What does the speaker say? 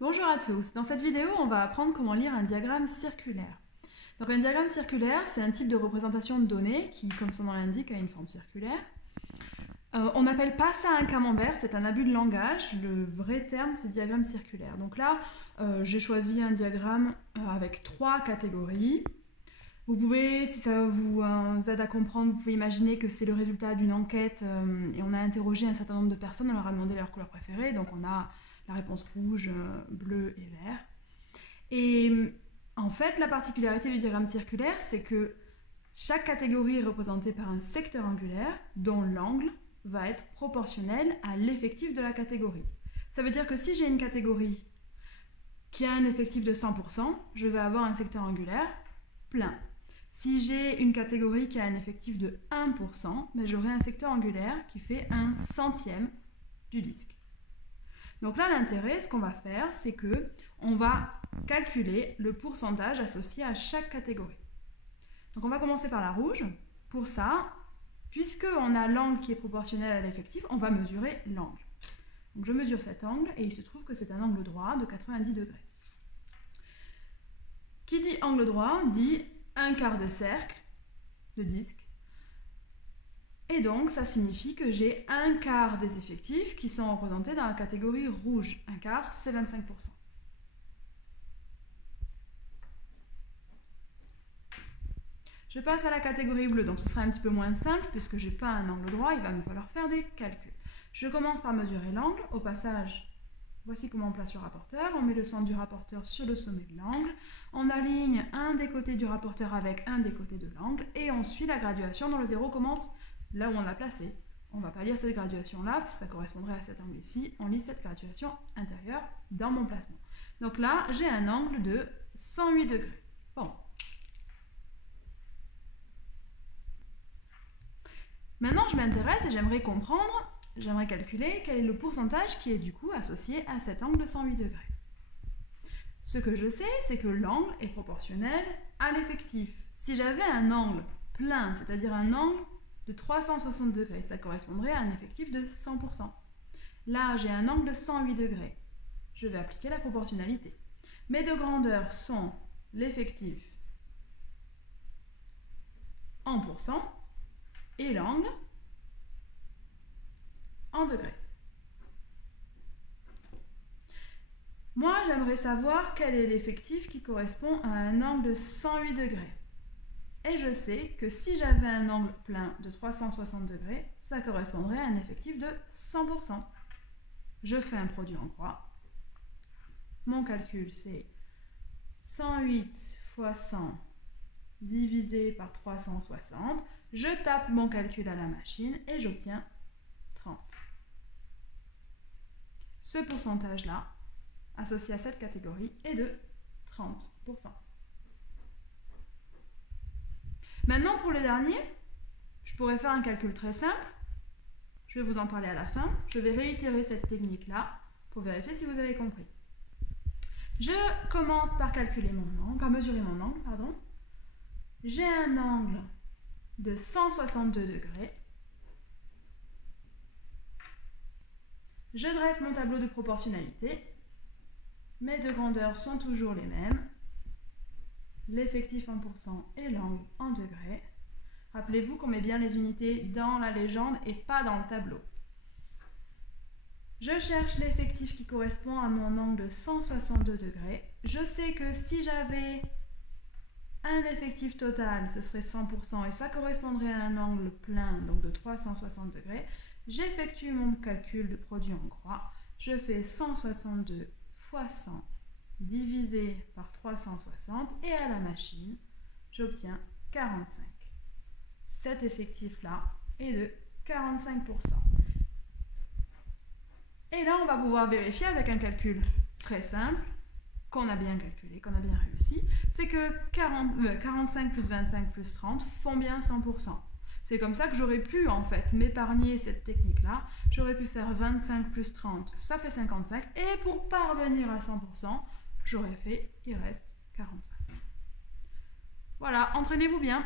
Bonjour à tous, dans cette vidéo on va apprendre comment lire un diagramme circulaire. Donc un diagramme circulaire c'est un type de représentation de données qui, comme son nom l'indique, a une forme circulaire. On n'appelle pas ça un camembert, c'est un abus de langage, le vrai terme c'est diagramme circulaire. Donc là j'ai choisi un diagramme avec 3 catégories. Vous pouvez, si ça vous aide à comprendre, vous pouvez imaginer que c'est le résultat d'une enquête et on a interrogé un certain nombre de personnes, on leur a demandé leur couleur préférée, donc on a la réponse rouge, bleu et vert. Et en fait, la particularité du diagramme circulaire, c'est que chaque catégorie est représentée par un secteur angulaire dont l'angle va être proportionnel à l'effectif de la catégorie. Ça veut dire que si j'ai une catégorie qui a un effectif de 100%, je vais avoir un secteur angulaire plein. Si j'ai une catégorie qui a un effectif de 1%, ben j'aurai un secteur angulaire qui fait 1/100e du disque. Donc là, l'intérêt, ce qu'on va faire, c'est qu'on va calculer le pourcentage associé à chaque catégorie. Donc on va commencer par la rouge. Pour ça, puisqu'on a l'angle qui est proportionnel à l'effectif, on va mesurer l'angle. Donc je mesure cet angle et il se trouve que c'est un angle droit de 90 degrés. Qui dit angle droit dit un quart de cercle de disque. Et donc, ça signifie que j'ai un quart des effectifs qui sont représentés dans la catégorie rouge. Un quart, c'est 25%. Je passe à la catégorie bleue, donc ce sera un petit peu moins simple puisque je n'ai pas un angle droit, il va me falloir faire des calculs. Je commence par mesurer l'angle. Au passage, voici comment on place le rapporteur. On met le centre du rapporteur sur le sommet de l'angle. On aligne un des côtés du rapporteur avec un des côtés de l'angle et on suit la graduation dont le 0 commence là où on l'a placé. On ne va pas lire cette graduation-là, puisque ça correspondrait à cet angle ici. On lit cette graduation intérieure dans mon placement. Donc là, j'ai un angle de 108 degrés. Bon. Maintenant, je m'intéresse et j'aimerais comprendre, j'aimerais calculer quel est le pourcentage qui est du coup associé à cet angle de 108 degrés. Ce que je sais, c'est que l'angle est proportionnel à l'effectif. Si j'avais un angle plein, c'est-à-dire un angle de 360 degrés, ça correspondrait à un effectif de 100%. Là, j'ai un angle de 108 degrés. Je vais appliquer la proportionnalité. Mes deux grandeurs sont l'effectif en pourcent et l'angle en degrés. Moi, j'aimerais savoir quel est l'effectif qui correspond à un angle de 108 degrés. Et je sais que si j'avais un angle plein de 360 degrés, ça correspondrait à un effectif de 100%. Je fais un produit en croix. Mon calcul, c'est 108 fois 100 divisé par 360. Je tape mon calcul à la machine et j'obtiens 30. Ce pourcentage-là, associé à cette catégorie, est de 30%. Maintenant, pour le dernier, je pourrais faire un calcul très simple. Je vais vous en parler à la fin. Je vais réitérer cette technique-là pour vérifier si vous avez compris. Je commence par calculer mon angle, par mesurer mon angle, pardon. J'ai un angle de 162 degrés. Je dresse mon tableau de proportionnalité. Mes deux grandeurs sont toujours les mêmes. L'effectif en pourcent et l'angle en degrés. Rappelez-vous qu'on met bien les unités dans la légende et pas dans le tableau. Je cherche l'effectif qui correspond à mon angle de 162 degrés. Je sais que si j'avais un effectif total, ce serait 100% et ça correspondrait à un angle plein, donc de 360 degrés. J'effectue mon calcul de produit en croix. Je fais 162 fois 100 divisé par 360 et à la machine, j'obtiens 45. Cet effectif-là est de 45%. Et là, on va pouvoir vérifier avec un calcul très simple qu'on a bien calculé, qu'on a bien réussi. C'est que 45 plus 25 plus 30 font bien 100%. C'est comme ça que j'aurais pu en fait m'épargner cette technique-là. J'aurais pu faire 25 plus 30, ça fait 55. Et pour parvenir à 100%, j'aurais fait, il reste 45. Voilà, entraînez-vous bien.